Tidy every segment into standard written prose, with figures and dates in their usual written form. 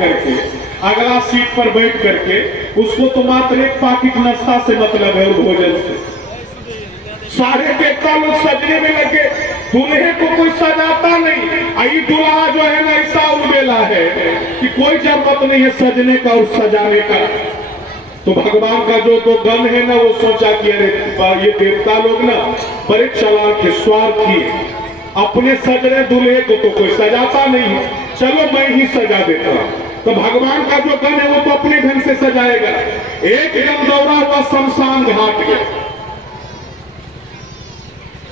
करके अगला सीट पर बैठ करके उसको तो मात्र एक पाकिट नाश्ता से मतलब है और भोजन से। सारे देवता लोग सजने में लगे, दूल्हे को कोई सजाता नहीं। आई दूल्हा जो है ना ऐसा उड़ेला है कि कोई जरूरत नहीं है सजने का और सजाने का। तो भगवान का जो तो गण है ना वो सोचा कि अरे ये देवता लोग ना बड़े चालाक है, स्वार्थी है, अपने सज रहे दूल्हे को तो कोई सजाता नहीं है, चलो मैं ही सजा देता हूं। तो भगवान का जो गण है वो तो अपने ढंग से सजाएगा। एकदम दौड़ा हुआ शमशान घाट गया।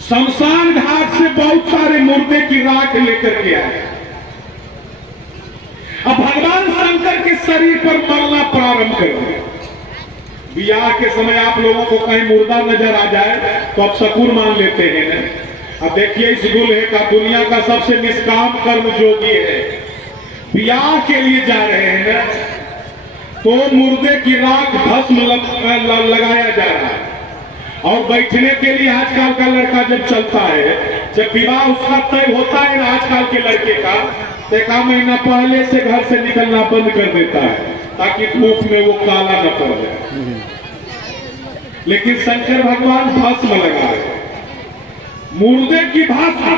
शमशान घाट से बहुत सारे मुर्दे की राख लेकर के आए। अब भगवान शंकर के शरीर पर मरना प्रारंभ कर दिया। ब्याह के समय आप लोगों को कहीं मुर्दा नजर आ जाए तो आप शकूर मान लेते हैं ना। अब देखिए इस दूल्हे का दुनिया का सबसे निष्काम कर्म जोगी है, ब्याह के लिए जा रहे हैं ना तो मुर्दे की राख भस्म लगाया जा रहा है। और बैठने के लिए आजकल का लड़का जब चलता है, जब विवाह उसका तय होता है ना आजकल के लड़के का, तो 1 महीना पहले से घर से निकलना बंद कर देता है ताकि धूप में वो काला न पड़ जाए। लेकिन शंकर भगवान भस्म लगा रहे, मुर्दे की भस्म।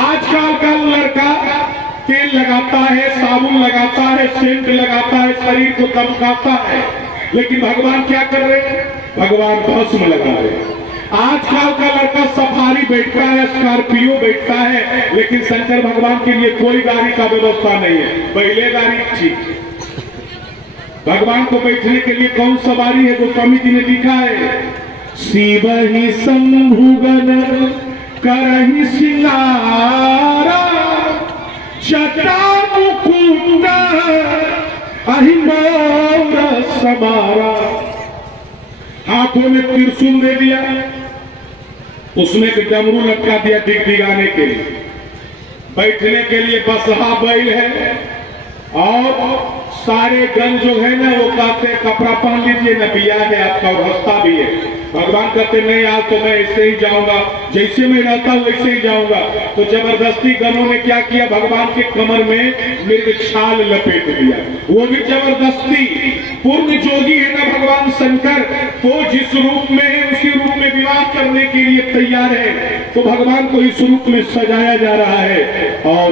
आजकल का लड़का तेल लगाता है, साबुन लगाता है, सेंट लगाता है, शरीर को दमकाता है, लेकिन भगवान क्या कर रहे हैं? भगवान भस्म लगा रहे हैं। आजकल का लड़का सफारी बैठता है, स्कॉर्पियो बैठता है, लेकिन शंकर भगवान के लिए कोई गाड़ी का व्यवस्था नहीं है। पहले गाड़ी ठीक, भगवान को बैठने के लिए कौन सवारी है? गोस्वामी जी ने लिखा है, शिव ही शंभुगन करहि सिंगारा जटा मुकुट अहि मोर समारा। हाथों में त्रिशूल दे दिया, उसमें एक डमरू लटका दिया दिगदिगाने के लिए। बैठने के लिए बसहा बैल है और सारे गण जो है ना वो कहते कपड़ा पहन लीजिए ना, ब्याह है आपका और हंसता भी है। भगवान कहते नहीं आज तो मैं ऐसे ही जाऊंगा, जैसे मैं रहता हूं वैसे ही जाऊंगा। तो जबरदस्ती गणों ने क्या किया? भगवान के कमर में मृग छाल लपेट दिया, वो भी जबरदस्ती। पूर्ण जोगी है ना भगवान शंकर, तो जिस रूप में है उसी रूप में विवाह करने के लिए तैयार है। तो भगवान को इस रूप में सजाया जा रहा है। और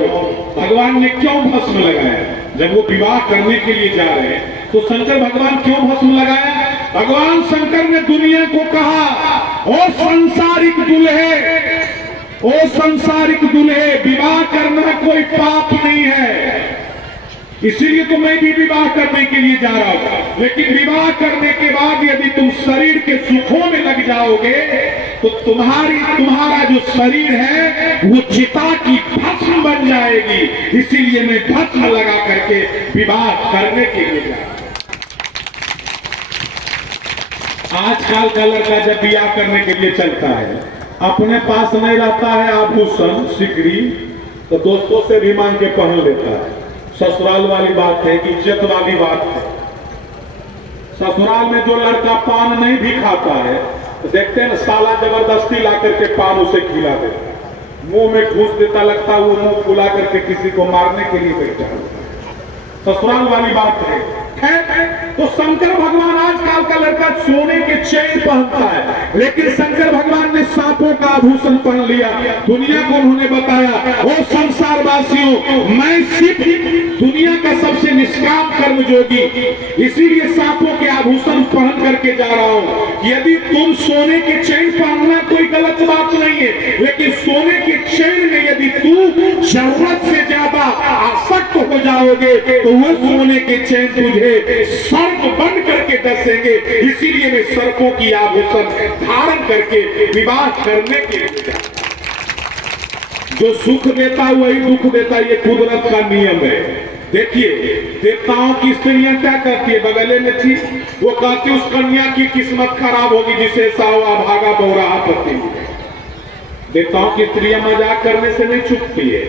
भगवान ने क्यों भस्म लगाया? जब वो विवाह करने के लिए जा रहे हैं तो शंकर भगवान क्यों भस्म लगाया? भगवान शंकर ने दुनिया को कहा, ओ संसारिक दूल्हे, ओ संसारिक दूल्हे, विवाह करना कोई पाप नहीं है, इसीलिए तो मैं भी विवाह करने के लिए जा रहा हूं। लेकिन विवाह करने के बाद यदि तुम शरीर के सुखों में लग जाओगे तो तुम्हारा जो शरीर है वो चिता की भस्म बन जाएगी। इसीलिए मैं भस्म लगा करके विवाह करने के लिए जा रहा हूं। आजकल का लड़का जब विवाह करने के लिए चलता है, अपने पास नहीं रहता है आभूषण सिकरी, तो दोस्तों से भी मांग के पहन लेता है। ससुराल वाली बात है कि इज्जत वाली बात है। ससुराल में जो लड़का पान नहीं भी खाता है तो देखते हैं ना, साला जबरदस्ती ला करके पान उसे खिला देता है, मुंह में घूस देता, लगता है वो मुंह फुला करके किसी को मारने के लिए बैठा है। ससुराल वाली बात है। तो शंकर भगवान आजकल का लड़का सोने के चैन पहनता है, लेकिन शंकर भगवान ने सांपों का आभूषण पहन लिया। दुनिया को उन्होंने बताया, ओ संसार वासियों, मैं सिर्फ दुनिया का सबसे निष्काम कर्म जोगी, इसीलिए सांपों के आभूषण पहन करके जा रहा हूं। यदि तुम सोने के चैन पहनना कोई गलत बात नहीं है, लेकिन सोने के चैन में यदि तू जरूरत से ज्यादा आसक्त हो जाओगे तो वह सोने के चैन तुझे सर्प बन करके डसेंगे। इसीलिए मैं सर्पों की आभूषण धारण करके विवाह करने के लिए, जो सुख देता वही दुख देता, ये कुदरत का नियम है। देखिए देवताओं की स्त्रियां क्या कहती है, बगले में थी, वो कहती उस कन्या की किस्मत खराब होगी जिसे सावा भागा बौराहा पति मिले। देवताओं की स्त्रियां मजाक करने से नहीं चुकती है,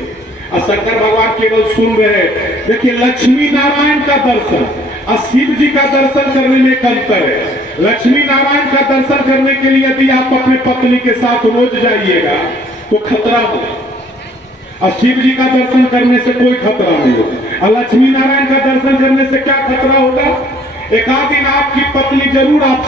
और शंकर भगवान केवल सुन रहे हैं। देखिए लक्ष्मी नारायण का दर्शन और शिव जी का दर्शन करने में एक अंतर है। लक्ष्मी नारायण का दर्शन करने के लिए यदि आप अपने पत्नी के साथ रोज जाइएगा तो खतरा हो, और शिव जी का दर्शन करने से कोई खतरा नहीं हो। और लक्ष्मी नारायण का दर्शन एक आध दिन आपकी पत्नी जरूर आपसे